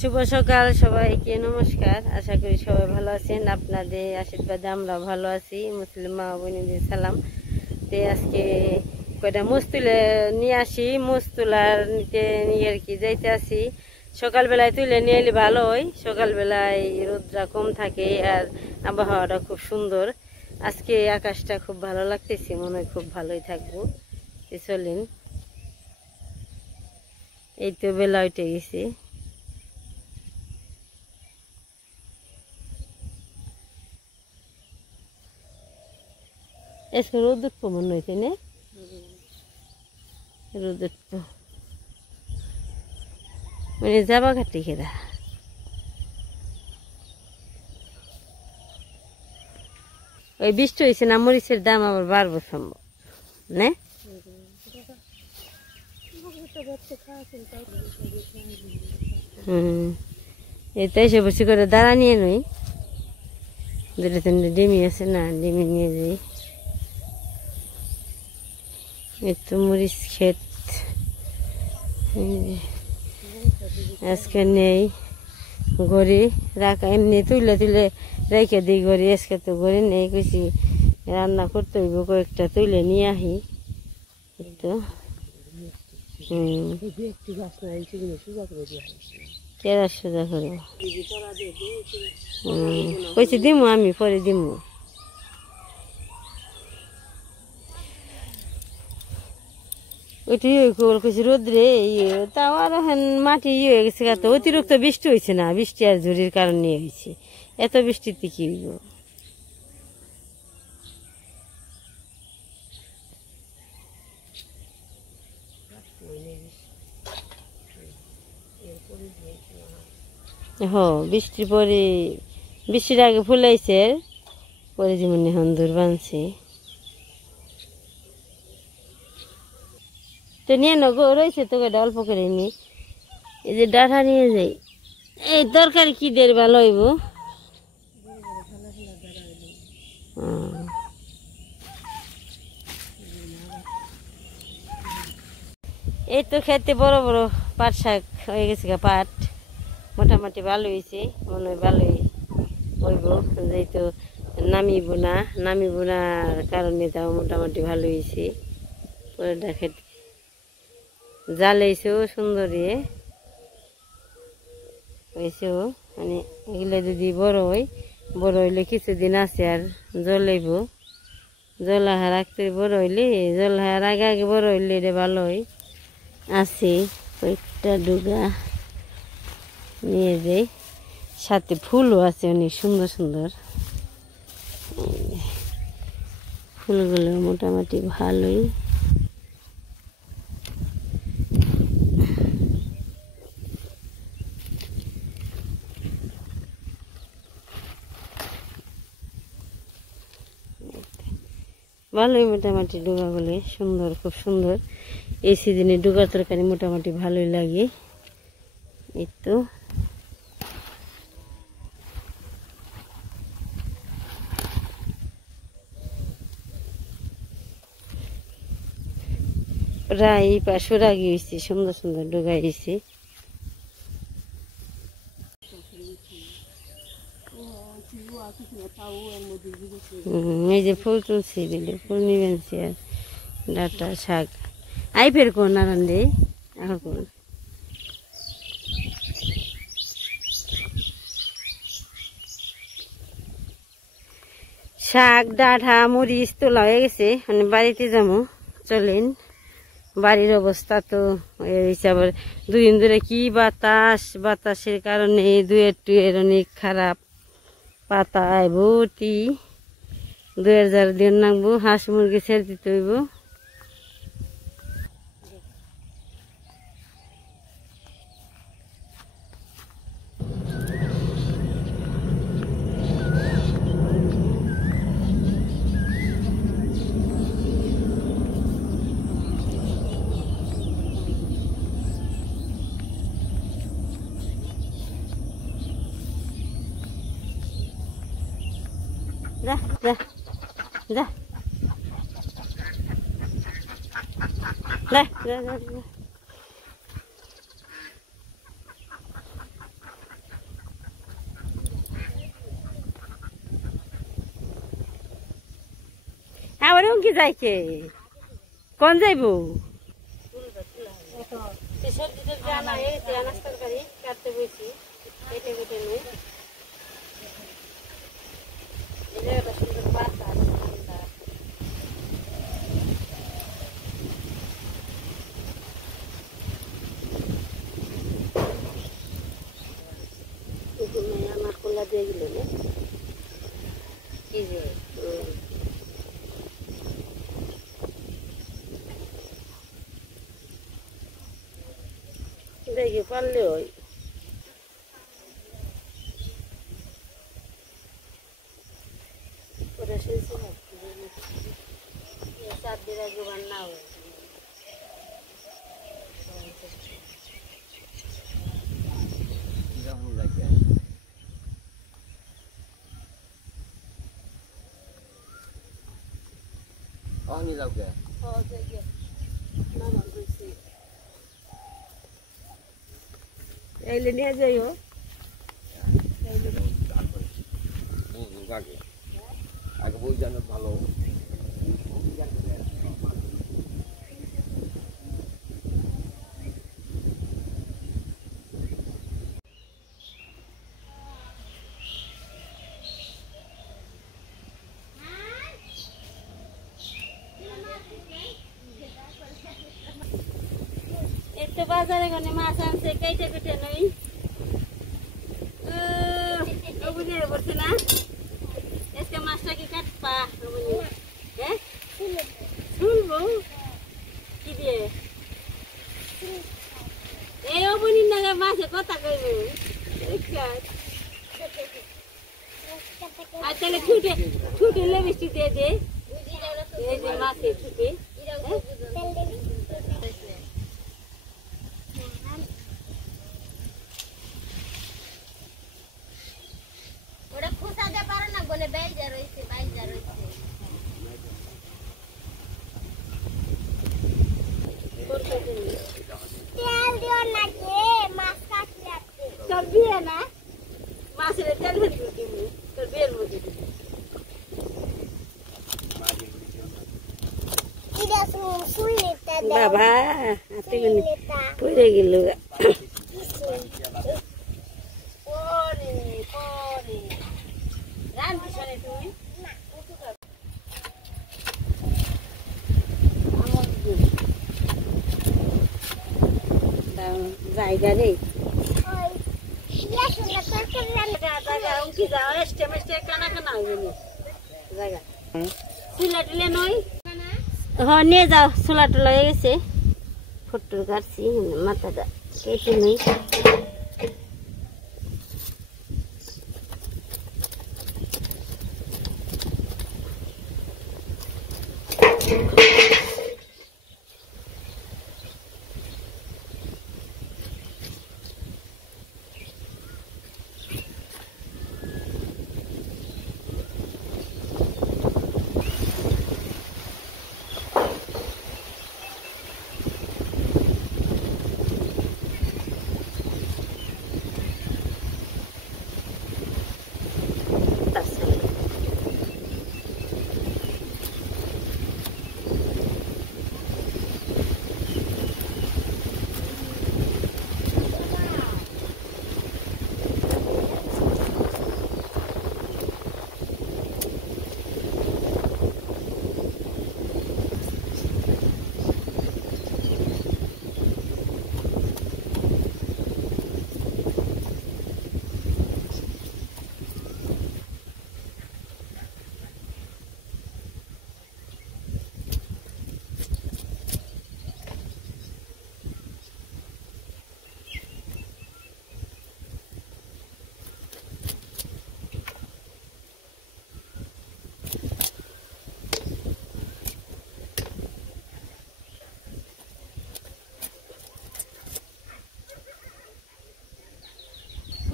শুভ সকাল সবাইকে নমস্কার। আশা করি সবাই ভালো আছেন। আপনাদের আশীর্বাদে আমরা ভালো আছি। মুসলিম মা বোনদের সালাম। তো আজকে কয়টা মোষ তুলে নিয়ে আসি, মোষ তোলার নিতে নিয়ে আর কি যাইতে আসি। সকালবেলায় তুলে নিয়ে এলে ভালো হয়, সকালবেলায় রোদটা কম থাকে আর আবহাওয়াটা খুব সুন্দর। আজকে আকাশটা খুব ভালো লাগতেছে, মনে হয় খুব ভালোই থাকবো। চলেন, এই তো বেলা উঠে গেছে। আজকে রোদ উঠবো মনে হয়েছে না, রোদ উঠবো মানে যাবা কাটি খেরা। ওই বৃষ্টি হয়েছে না, মরিচের দাম আবার বাড়বো সম্ভব না। এটাই সে বসে করে দাঁড়া নিয়ে নই, দুটো তিনটে ডিমি আছে না, ডিমি নিয়ে যাই। এই তো মরিচ ক্ষেত আজকে নেই, গড়ি রাখা এমনি তুলে তুলে রেখে দিই গড়ি। আজকে তো গড়ি নেই, কিছু রান্না করতে হইব, কয়েকটা তুলে নিয়ে আহি। তো কেরা সোজা করবো কইছি দিমু, আমি পরে দিমু। ওইটি কইছি রোদ্রে তাও আর মাটি হয়ে গেছে, অতিরিক্ত বৃষ্টি হয়েছে না, বৃষ্টি আর ঝুড়ির কারণে হয়েছে। এত বৃষ্টিতে কি হইব। বৃষ্টির পরে, বৃষ্টির আগে ফুলাইছে, পরে যেমন এখন দূর বানছে। তো নিয়ে নগো রয়েছে তো কটা অল্প করে নি, এই যে ডাঁটা নিয়ে যাই। এই তরকারি কি দের ভালো হইব। এই তো খেতে বড় বড় পাট শাক হয়ে গেছে, পাট মোটামুটি ভালো হয়েছে, মনে হয় ভালোই হইব। যেহেতু নামিব নার কারণে তাও মোটামুটি ভালো হয়েছে। পরেটা খেতে জ্বালাইছেও সুন্দর হয়েছেও, মানে এগুলো যদি বড় হইলে কিছুদিন আছে আর জ্বলাইব। জলাহা রাখতে বড় হইলে, জলাহার আগে আগে বড় হইলে এটা ভালো হয়। আছে কয়েকটা ডুগা নিয়ে যাই, সাথে ফুলও আছে অনেক সুন্দর সুন্দর। ফুলগুলো মোটামুটি ভালোই। ভালোই মোটামুটি ডুগাগুলি সুন্দর, খুব সুন্দর। এই সিজনে ডুগার তরকারি মোটামুটি ভালোই লাগে। এই তো প্রায় পাশো রাগি হয়েছে, সুন্দর সুন্দর ডুগাইছে। এই যে ফুল তুলছি, দিলে ফুল নিবেন আর ডাটা শাক আই ফের কোন নারান দে এখন কোন শাক ডাঁটা মরিচ তোলা হয়ে গেছে, মানে বাড়িতে যাবো। চলেন, বাড়ির অবস্থা তো এই হিসাবে দুদিন ধরে কি বাতাসের কারণে দুয়ের টুয়ের অনেক খারাপ। পাতায় ভর্তি, 2000 দিন নাকবো, হাঁস মুরগি ছেড়ে দিতে হইব। যা যা যা যা যা যা। কি যাইকে কোন যাইব সবজি টবজি আনা হয়ে গেছে আনাজ তরকারি কাটতে বসি কেটে কেটে নিই এটা সুন্দর পাতা আমার কোলা দিয়ে গেল না কি যে দেখি পারলে ওই ওটা শুনছি চার দিন জোগান না হয় Ni lau ke? এইলে নিয়ে যাইও আগে আগে বই জানো ভালো একটু বাজারে গনে মাছ আনছে কেটে কেটে নই বুঝে বলছি না আজকে মাছটা কি কাটপা হ্যাঁ শুনবো কি দিয়ে এই অবনীর নাগা মাছে কথা কইব আর তাহলে ছুটে ছুটে লেবিসটি দিয়ে দে এই যে মাছে ছুটে ওটা খোসাতে পারো না বলে বাইজা রইছে তেল দিও না কে মাছ কাটতে তোর বিয়ে না মাছের তেল ভেজে দিবি তোর বিয়ের মধ্যে দিবি ইডা সুললেটা দাও বাবা হাতে গনি পড়ে গেল ওরে ওরে রান পিছনে তুমি না জায়গা নেই ওই ইয়া সুন্দর তরকারি রান্না জায়গা উঠি যাও এস্টে মেস্টে কানা কানা হয়ে গেল জায়গা চুলা টুলে নই হ্যাঁ নিয়ে যাও চুলা টুলা হয়ে গেছে ফুটুর কাটছি মাথাটা কেটে নই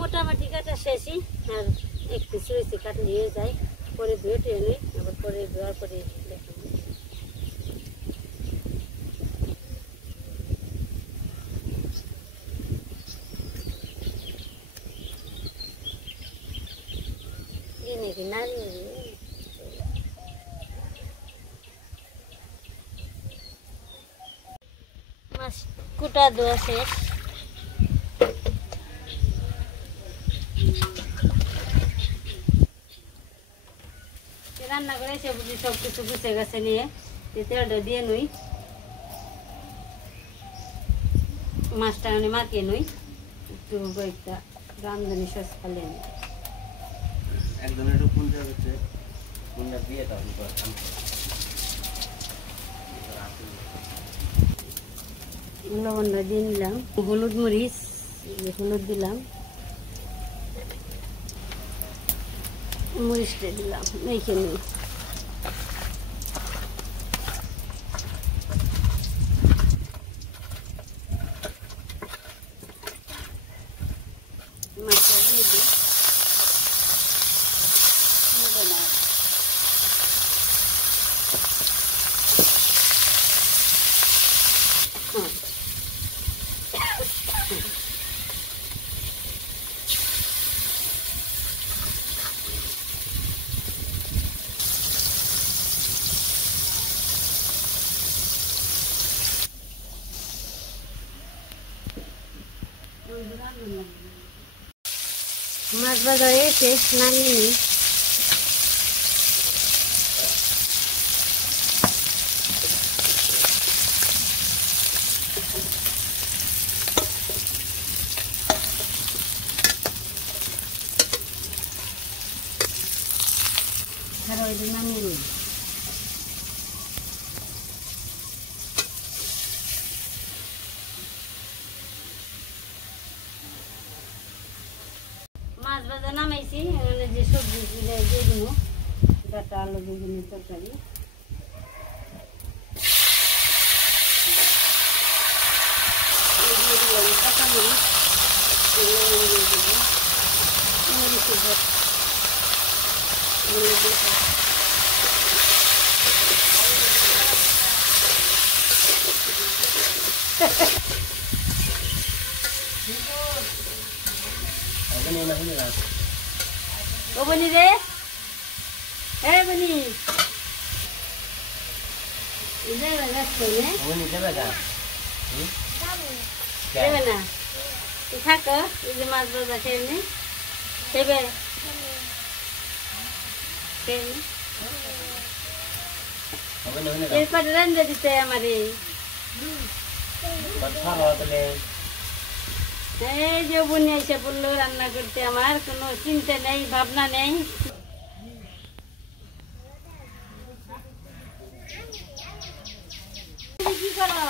মোটামুটি কাটা শেষই আর একটু সিঁড়ি কাটলে নিয়ে যায় পরে ধুয়ে টুয়ে আবার পরে ধোয়ার পরে দেখাবো নাকি না কচুটা দেওয়া শেষ। রান্না করে এসে বুঝি সব কিছু গুছে গেছে নিয়ে তেলটা দিয়ে নই, মাছটা মাখিয়ে নই, একটু কয়েকটা রামধানি সস খালিয়ে নিই। একদম একটু পুঞ্জা হচ্ছে, পুঞ্জা দিয়ে দাও। লবণটা দিয়ে নিলাম, হলুদ মরিচ, হলুদ দিলাম, মরিচটা দিলাম, মেখে নিই। মাছটা দিয়ে দিই। মাছ ভাজা হয়েছে, নামিয়ে নিই। নামিয়ে নিই। মাছ ভাজা নামাইছি, এখানে যে সবজি দিয়ে দিব, ডাটা আলু বেগুনের তরকারি। কাঁচামরিচ, মরিচের ভাত, ও বনি রে, হ্যাঁ বনি দেবে না, তুই থাকো, এই যে মাছ ভাজা খেয়ে নি, খেবে এরপরে রান্না দিতে আমারে। এই যে বোনে এসে বললো রান্না করতে, আমার কোনো চিন্তা নেই, ভাবনা নেই। কি করো?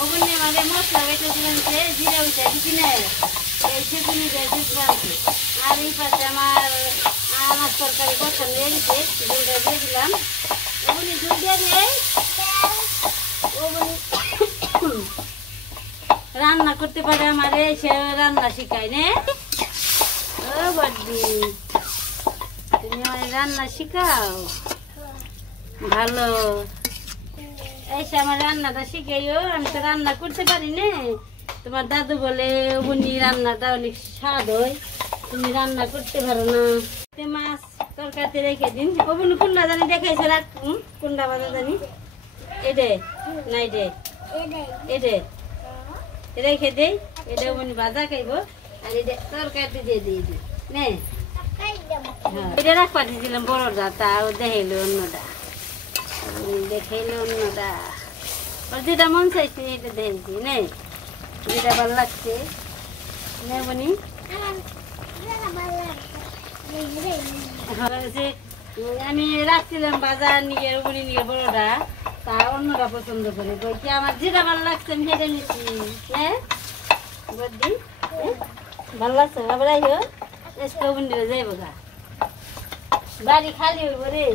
ও বোনে মানে মশলা বেটে দিলাম, জিরা উঠে দিচ্ছি না, এই সেগুনি আর এই পাশে আমার আনাজ তরকারি কথা নিয়ে গেছে, দুধটা দিয়ে দিলাম। ও বোনে দুধ দিয়ে দেয়, ও বোনে রান্না করতে পারে, আমারে সে রান্না শিখায় নে। ও বড়দি, তুমি আমার রান্না শিখাও, ভালো। এসে আমার রান্নাটা শিখাইও, আমি তো রান্না করতে পারি না। তোমার দাদু বলে উনি রান্নাটা অনেক স্বাদ হয়, তুমি রান্না করতে পারো না। মাছ তরকারিতে রেখে দিন। ও বোন কোনটা জানি দেখাইছে, রাখ কোনটা বাজা জানি, এডে না এডে এডে রেখে দেই, এটা বোন ভাজা খাইব, আর এটা তরকারিতে দিয়ে দিয়ে দিই নে। হ্যাঁ এটা রাখ পাঠিয়ে দিলাম বড়টা, তাও দেখাইলো অন্যটা, দেখাইলো অন্যটা, ওর যেটা মন চাইছে এটা দেখছি নে, যেটা ভালো লাগছে নে বনি। আমি রাখছিলাম বাজার নিয়ে, উনি নিয়ে বড়টা, তা অন্যরা পছন্দ করে, বলছি আমার যেটা ভালো লাগছে আমি সেটা নিচ্ছি। হ্যাঁ বদি ভালো লাগছে, আবার আইও বন্ধুরা যাইব গা, বাড়ি খালি হইব রে।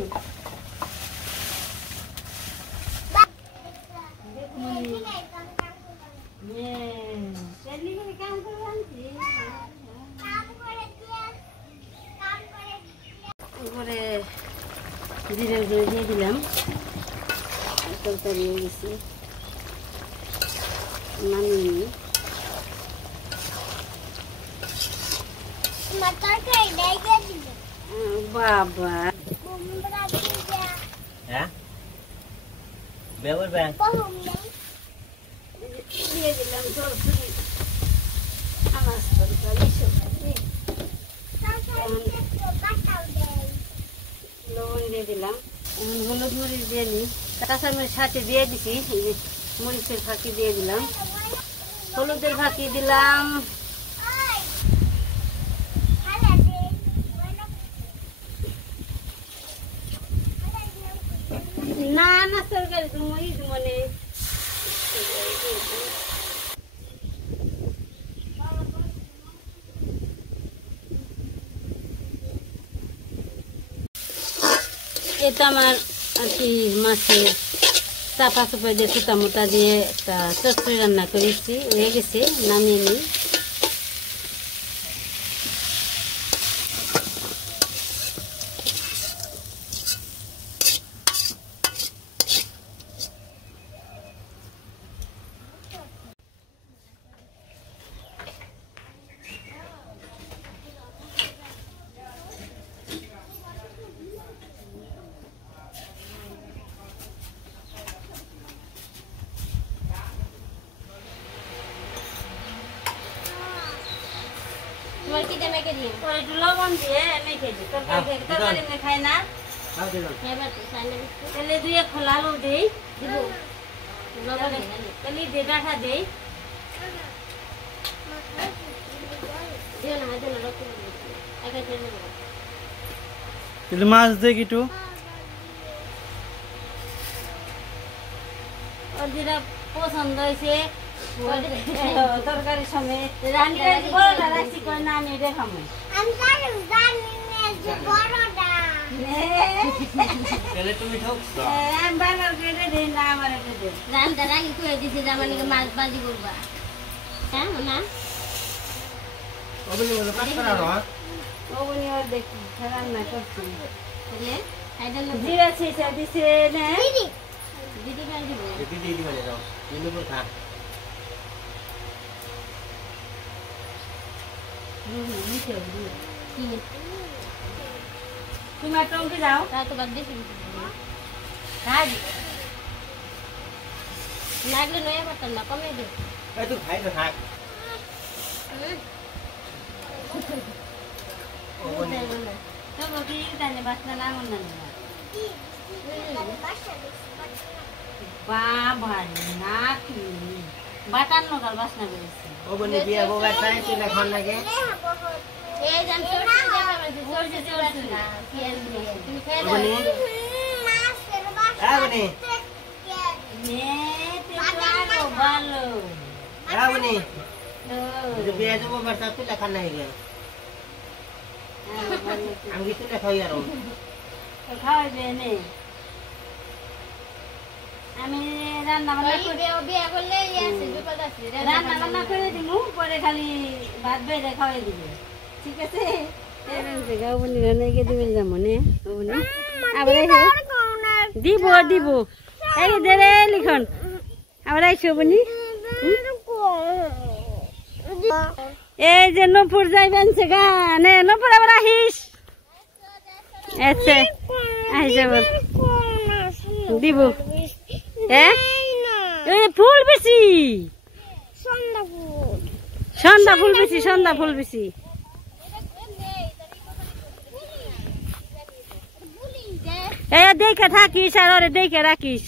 জিরে জিরে দিয়ে দিলাম, তরকারি হয়ে গেছে, নামিয়ে নিই। বাবা হ্যাঁ বেবর ব্যাং দিয়ে দিলাম জলপুরি আনাজ তরকারি সবজি লবণ দিয়ে দিলাম হলুদ মরিচ দিয়ে নিই কাঁচামরিচ সাথে দিয়ে দিছি মরিচের ফাঁকি দিয়ে দিলাম হলুদের ফাঁকি দিলাম না না তরকারি তো মরিচ মানে এটা আমার আর কি মাছের চাপা চুপা দিয়ে সুতা মোটা দিয়ে একটা চচ্চড়ি রান্না করেছি হয়ে গেছে নামিয়ে নিই একটু লবণ দিয়ে মেখে দিই তরকারি খাই না তাহলে দুই এক খোলা আলু দিই তাহলে দিয়ে ডাটা দিই মাছ দেখ একটু ওর যেটা পছন্দ হয়েছে তরকারির সময় বড়টা রাখছি করে না আমি এটা খাবো তুমি ঠকছো আমি বাঙাল কেটে দিই না আমার এটা দিই রান্না রাখি করে দিছি জামানিকে মাছ বাজি করবা হ্যাঁ না ওগুলো বলে পাস করা রস ওগুনি ওর দেখি রান্না করছি তাহলে খাইতে না জিরা ছিঁচা দিছে না দিদি বাজি দিব দিদি দিদি মানে দাও ইন্দুপুর খা তুমি টঙ্কি যাও তা তো বাদ দিছি খাই লাগলে নয়া পারতাম না কমে দিও এই তুই খাই তো থাক তো কি তাহলে বাচ্চা না মন না বাবা নাকি বাটার নগাল বাসনা করেছে ও বনে বিয়া গোবার খাই তুই না খান লাগে এই জান সরষে চলছে না পিয়াজ দিয়ে তুমি খেয়ে দাও বনে বনে ভালো বনে বিয়া যাবো বারটা তুই না খান লাগে আমি তুই না খাই আর খাওয়াবে নেই আমি রান্না বান্না করে বিয়া করলে আছে বিপদ আছে রান্না বান্না করে দিব পরে খালি ভাত বেড়ে খাওয়াই দিব ঠিক আছে দিব দিব এই দে লিখন আবার আইসো বনি এই যে নপুর যাইবেন সে গানে নপুর আবার আহিস আচ্ছা আহিস আবার দিব হ্যাঁ ফুল বেশি সন্ধ্যা ফুল বেশি সন্ধ্যা ফুল বেশি দেখে থাকিস আর ওরে দেখে রাখিস